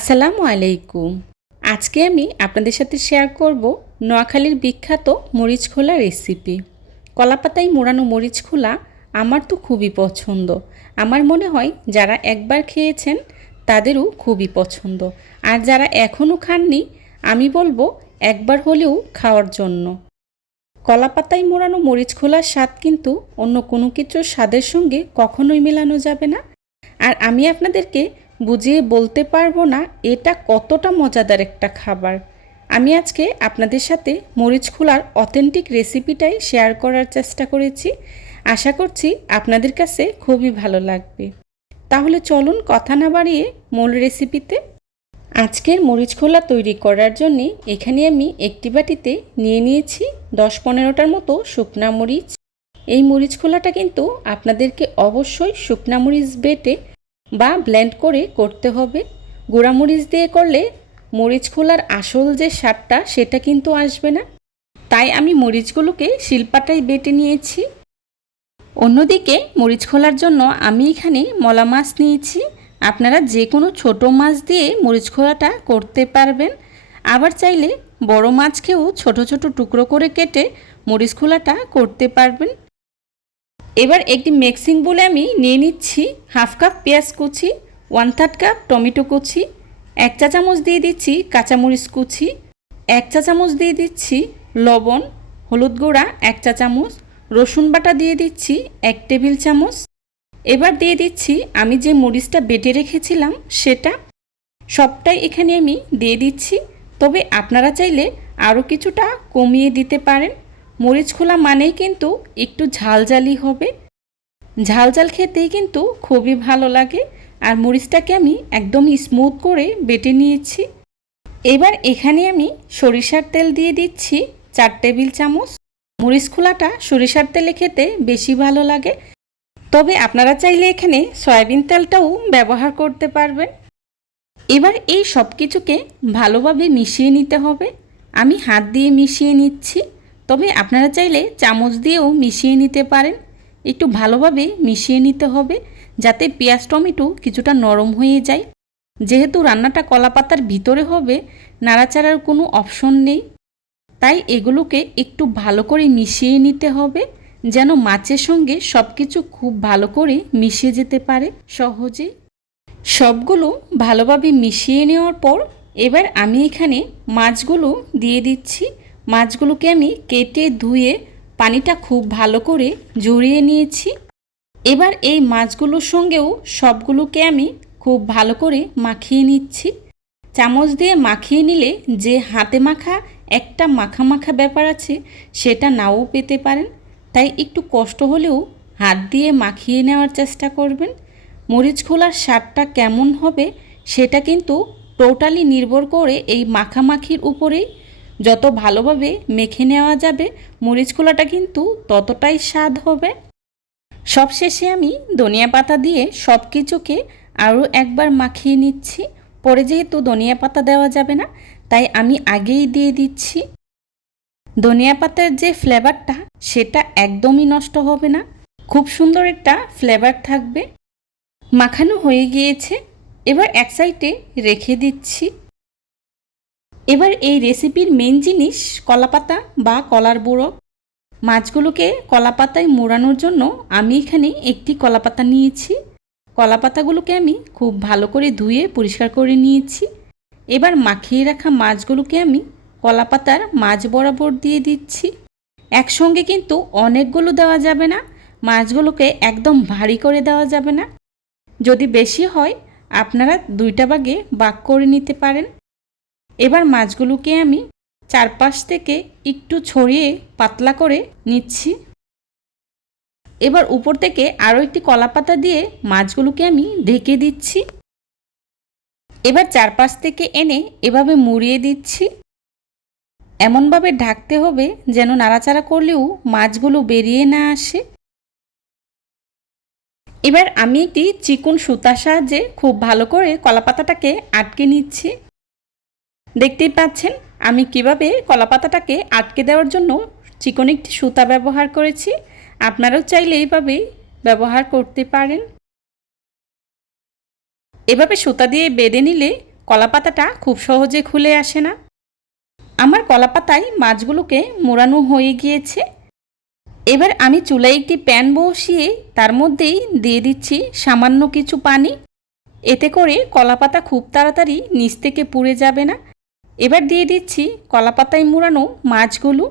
আসসালামু আলাইকুম। আজকে আমি আপনাদের সাথে শেয়ার করব নোয়াখালীর বিখ্যাত মরিচ খোলা রেসিপি কলাপাতায় মোড়ানো মরিচ খোলা আমার তো খুবই পছন্দ। আমার মনে হয় যারা একবার খেয়েছেন তাদেরও খুবই পছন্দ। আর যারা এখনও খাননি, আমি বলব একবার হলেও খাওয়ার জন্য। কলাপাতায় মোড়ানো মরিচ খোলার স্বাদ কিন্তু অন্য কোনো কিছুর স্বাদের সঙ্গে কখনোই মেলানো যাবে না। আর আমি আপনাদেরকে বুঝিয়ে বলতে পারব না এটা কতটা মজাদার একটা খাবার। আমি আজকে আপনাদের সাথে মরিচ খোলার অথেন্টিক রেসিপিটাই শেয়ার করার চেষ্টা করেছি। আশা করছি আপনাদের কাছে খুবই ভালো লাগবে। তাহলে চলুন কথা না বাড়িয়ে মূল রেসিপিতে। আজকের মরিচ খোলা তৈরি করার জন্যে এখানে আমি একটি বাটিতে নিয়ে নিয়েছি দশ পনেরোটার মতো শুকনা মরিচ। এই মরিচ খোলাটা কিন্তু আপনাদেরকে অবশ্যই শুকনা মরিচ বেটে বা ব্লেন্ড করে করতে হবে। গুঁড়ামরিচ দিয়ে করলে মরিচ খোলার আসল যে স্বাদটা, সেটা কিন্তু আসবে না। তাই আমি মরিচগুলোকে শিল্পাটাই বেটে নিয়েছি। অন্যদিকে মরিচ খোলার জন্য আমি এখানে মলা মাছ নিয়েছি। আপনারা যে কোনো ছোট মাছ দিয়ে মরিচ খোলাটা করতে পারবেন। আবার চাইলে বড় মাছকেও ছোট ছোট টুকরো করে কেটে মরিচ খোলাটা করতে পারবেন। এবার একটি মিক্সিং বলে আমি নিয়ে নিচ্ছি হাফ কাপ পেঁয়াজ কুচি ওয়ান থার্ড কাপ টমেটো কুচি, এক চা চামচ দিয়ে দিচ্ছি কাঁচামরিচ কুচি, এক চা চামচ দিয়ে দিচ্ছি লবণ, হলুদ গুঁড়া, এক চা চামচ, রসুন বাটা দিয়ে দিচ্ছি এক টেবিল চামচ। এবার দিয়ে দিচ্ছি আমি যে মরিচটা বেটে রেখেছিলাম সেটা। সবটাই এখানে আমি দিয়ে দিচ্ছি, তবে আপনারা চাইলে আরও কিছুটা কমিয়ে দিতে পারেন। মরিচ খোলা মানেই কিন্তু একটু ঝালঝালি হবে। ঝাল ঝাল খেতেই কিন্তু খুবই ভালো লাগে। আর মরিচটাকে আমি একদম স্মুথ করে বেটে নিয়েছি। এবার এখানে আমি সরিষার তেল দিয়ে দিচ্ছি চার টেবিল চামচ। মরিচ খোলাটা সরিষার তেলে খেতে বেশি ভালো লাগে। তবে আপনারা চাইলে এখানে সয়াবিন তেলটাও ব্যবহার করতে পারবেন। এবার এই সব কিছুকে ভালোভাবে মিশিয়ে নিতে হবে। আমি হাত দিয়ে মিশিয়ে নিচ্ছি। তবে আপনারা চাইলে চামচ দিয়েও মিশিয়ে নিতে পারেন। একটু ভালোভাবে মিশিয়ে নিতে হবে যাতে পেঁয়াজ টমেটো কিছুটা নরম হয়ে যায়। যেহেতু রান্নাটা কলা পাতার ভিতরে হবে, নাড়াচাড়ার কোনো অপশন নেই। তাই এগুলোকে একটু ভালো করে মিশিয়ে নিতে হবে, যেন মাছের সঙ্গে সব কিছু খুব ভালো করে মিশে যেতে পারে সহজে। সবগুলো ভালোভাবে মিশিয়ে নেওয়ার পর এবার আমি এখানে মাছগুলো দিয়ে দিচ্ছি। মাছগুলোকে আমি কেটে ধুয়ে পানিটা খুব ভালো করে জড়িয়ে নিয়েছি। এবার এই মাছগুলোর সঙ্গেও সবগুলোকে আমি খুব ভালো করে মাখিয়ে নিচ্ছি। চামচ দিয়ে মাখিয়ে নিলে যে হাতে মাখা একটা মাখা মাখা ব্যাপার আছে, সেটা নাও পেতে পারেন। তাই একটু কষ্ট হলেও হাত দিয়ে মাখিয়ে নেওয়ার চেষ্টা করবেন। মরিচ খোলার স্বাদটা কেমন হবে, সেটা কিন্তু টোটালি নির্ভর করে এই মাখামাখির উপরেই যত ভালোভাবে মেখে নেওয়া যাবে, মরিচ খোলাটা কিন্তু ততটাই স্বাদ হবে। সবশেষে আমি ধনিয়া পাতা দিয়ে সব কিছুকে আরও একবার মাখিয়ে নিচ্ছি। পরে যেহেতু ধনিয়া পাতা দেওয়া যাবে না, তাই আমি আগেই দিয়ে দিচ্ছি। ধনিয়া পাতার যে ফ্লেভারটা, সেটা একদমই নষ্ট হবে না। খুব সুন্দর একটা ফ্লেভার থাকবে। মাখানো হয়ে গিয়েছে। এবার এক সাইডে রেখে দিচ্ছি। এবার এই রেসিপির মেন জিনিস কলাপাতা বা কলার বুড়ো মাছগুলোকে কলাপাতায় মোড়ানোর জন্য আমি এখানে একটি কলাপাতা নিয়েছি। কলাপাতাগুলোকে আমি খুব ভালো করে ধুয়ে পরিষ্কার করে নিয়েছি। এবার মাখিয়ে রাখা মাছগুলোকে আমি কলাপাতার মাছ বরাবর দিয়ে দিচ্ছি। একসঙ্গে কিন্তু অনেকগুলো দেওয়া যাবে না, মাছগুলোকে একদম ভারী করে দেওয়া যাবে না। যদি বেশি হয়, আপনারা দুইটা ভাগে বাক করে নিতে পারেন। এবার মাছগুলোকে আমি চারপাশ থেকে একটু ছড়িয়ে পাতলা করে নিচ্ছি। এবার উপর থেকে আরও একটি কলা পাতা দিয়ে মাছগুলোকে আমি ঢেকে দিচ্ছি। এবার চারপাশ থেকে এনে এভাবে মুড়িয়ে দিচ্ছি। এমনভাবে ঢাকতে হবে যেন নাড়াচাড়া করলেও মাছগুলো বেরিয়ে না আসে। এবার আমি একটি চিকুন সুতার সাহায্যে খুব ভালো করে কলাপাতাটাকে আটকে নিচ্ছি। দেখতেই পাচ্ছেন, আমি কীভাবে কলাপাতাটাকে আটকে দেওয়ার জন্য চিকন একটি সুতা ব্যবহার করেছি। আপনারাও চাইলে এইভাবেই ব্যবহার করতে পারেন। এভাবে সুতা দিয়ে বেঁধে নিলে কলাপাতাটা খুব সহজে খুলে আসে না। আমার কলাপাতায় মাছগুলোকে মোড়ানো হয়ে গিয়েছে। এবার আমি চুলায় একটি প্যান বসিয়ে তার মধ্যেই দিয়ে দিচ্ছি সামান্য কিছু পানি। এতে করে কলাপাতা খুব তাড়াতাড়ি নিচ থেকে পুড়ে যাবে না। এবার দিয়ে দিচ্ছি কলাপাতায় মোড়ানো মাছগুলো।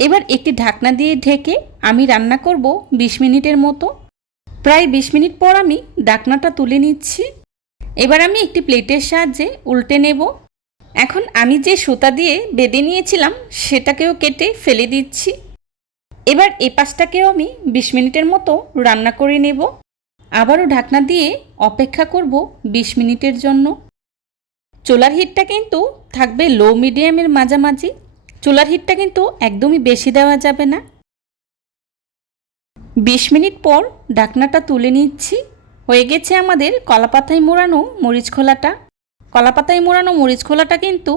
এবার একটি ঢাকনা দিয়ে ঢেকে আমি রান্না করব বিশ মিনিটের মতো। প্রায় বিশ মিনিট পর আমি ঢাকনাটা তুলে নিচ্ছি। এবার আমি একটি প্লেটের সাহায্যে উল্টে নেব। এখন আমি যে সুতা দিয়ে বেঁধে নিয়েছিলাম সেটাকেও কেটে ফেলে দিচ্ছি। এবার এ পাশটাকেও আমি বিশ মিনিটের মতো রান্না করে নেব। আবারও ঢাকনা দিয়ে অপেক্ষা করব বিশ মিনিটের জন্য। চুলার হিটটা কিন্তু থাকবে লো মিডিয়ামের মাঝামাঝি। চুলার হিটটা কিন্তু একদমই বেশি দেওয়া যাবে না। বিশ মিনিট পর ঢাকনাটা তুলে নিচ্ছি। হয়ে গেছে আমাদের কলাপাতায় মোড়ানো মরিচ খোলাটা। কলাপাতায় মোড়ানো মরিচ খোলাটা কিন্তু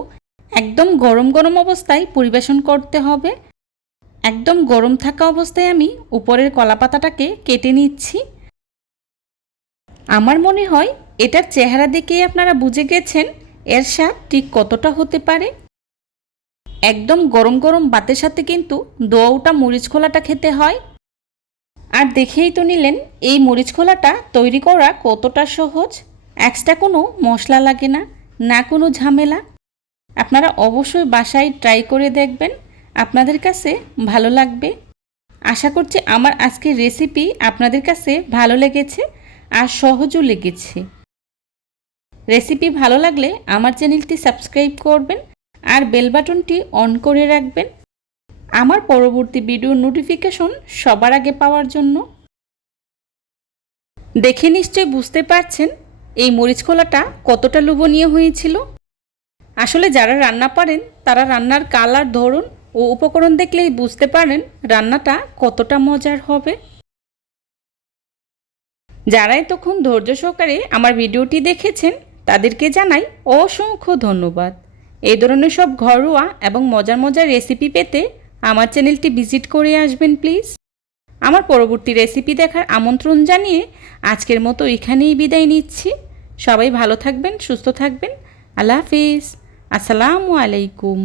একদম গরম গরম অবস্থায় পরিবেশন করতে হবে। একদম গরম থাকা অবস্থায় আমি উপরের কলাপাতাটাকে কেটে নিচ্ছি। আমার মনে হয় এটার চেহারা দেখেই আপনারা বুঝে গেছেন এর স্বাদ ঠিক কতটা হতে পারে? একদম গরম গরম ভাতের সাথে কিন্তু দোয়াউটা মরিচ খোলাটা খেতে হয়। আর দেখেই তো নিলেন, এই মরিচ খোলাটা তৈরি করা কতটা সহজ? এক্সট্রা কোনো মশলা লাগে না না কোনো ঝামেলা। আপনারা অবশ্যই বাসায় ট্রাই করে দেখবেন, আপনাদের কাছে ভালো লাগবে। আশা করছি আমার আজকের রেসিপি আপনাদের কাছে ভালো লেগেছে আর সহজও লেগেছে। রেসিপি ভালো লাগলে আমার চ্যানেলটি সাবস্ক্রাইব করবেন আর বেল বাটনটি অন করে রাখবেন। আমার পরবর্তী ভিডিও নোটিফিকেশন সবার আগে পাওয়ার জন্য। দেখে নিশ্চয় বুঝতে পারছেন এই মরিচ খোলাটা কতটা লোভনীয় হয়েছিল। আসলে যারা রান্না পারেন, তারা রান্নার কালার, ধরন ও উপকরণ দেখলেই বুঝতে পারেন রান্নাটা কতটা মজার হবে। যারা এতক্ষণ ধৈর্য সহকারে আমার ভিডিওটি দেখেছেন তাদেরকে জানাই অসংখ্য ধন্যবাদ। এই ধরনের সব ঘরোয়া এবং মজার মজার রেসিপি পেতে আমার চ্যানেলটি ভিজিট করে আসবেন প্লিজ আমার পরবর্তী রেসিপি দেখার আমন্ত্রণ জানিয়ে আজকের মতো এখানেই বিদায় নিচ্ছি। সবাই ভালো থাকবেন, সুস্থ থাকবেন। আল্লাহ হাফিজ। আসসালামু আলাইকুম।